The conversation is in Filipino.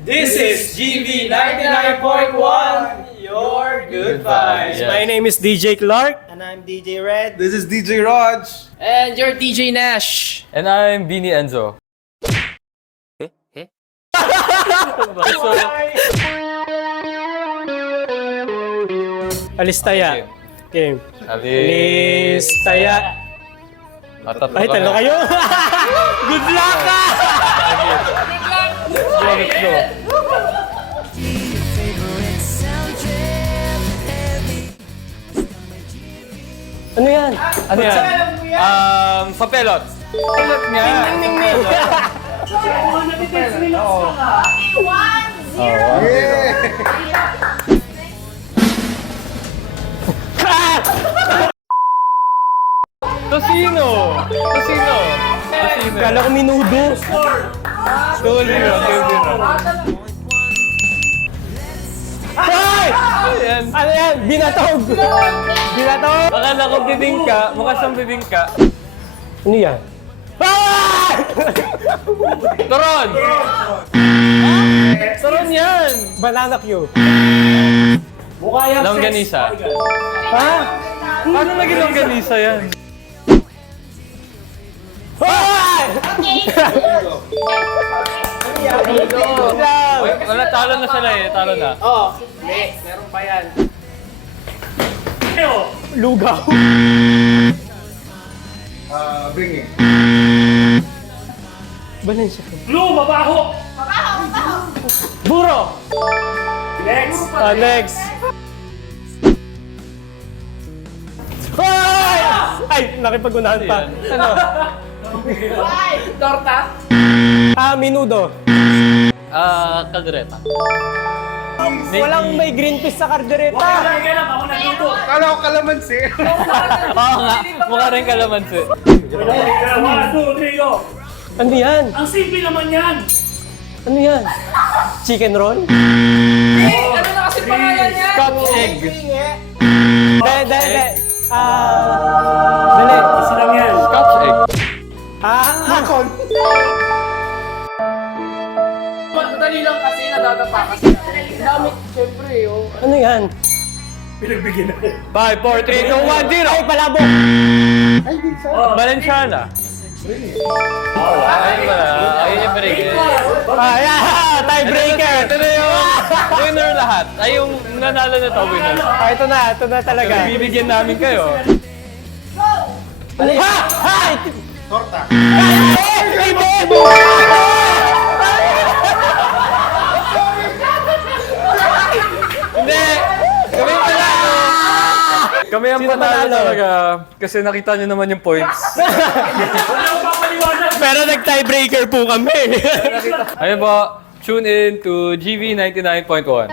This is GV 99.1, your good vibes. Yeah. My name is DJ Clark. And I'm DJ Red. This is DJ Raj. And you're DJ Nash. And I'm Bini Enzo. Alistaya. Game. Sabi... Alistaya. Tatlo Ay, talo kayo. Good luck ka! Let's go. Ano yan? Ano yan? Papelot. Papelot nga. Tosino. Tosino. Tosino. Kala ko minudo. Tuloy yun. Ay! Ayan. Ano yan? Binatog! Binatog! Akala ko bibingka. Mukha siyang bibingka. Ano yan? Ay! Toron! Toron yan! Banana Q. Longganisa. Ha? Paano naging longganisa yan? Ay! Wala, talo na sila eh. Talo na. Meron pa yan. Lugaw. Bring it. Balansya. Blue, mabaho! Buro. Next! Next. Ay! Ay, nakipag-unahan pa. Ano? Torta. Minudo. Kaldereta. Walang may green peas sa kardereta. Kaya lang, ako nagluto! Kala ko kalamansi. Oo nga, mukha rin kalamansi. 1, 2, 3, go! Ano yan? Ang simple naman yan! Ano yan? Chicken roll? Ano na kasi pangalan niya? Scotch egg. Dali. Dali. Isa lang yan. Scotch egg. Hakon. Madali lang kasi nadadapa kasi. Ang dami, syempre oh. Ano yan? Pinagbigyan na. 5, 4, 3, 2, 1, 0! Ay, palabok. Valenciana. Ayun ba? Ayun yung break. Tiebreaker. Ito na yung winner lahat. Ay, yung nanalo na to, winner. Ito na talaga. Bibigyan namin kayo. Ha! Hay! Torta. Hindi! Kami ang panalo! Kami ang Sino panalo panalo? talaga. Kasi nakita nyo naman yung points. Wala akong papaliwanag! Pero nag-tiebreaker po kami. Ayun po, tune in to GV 99.1.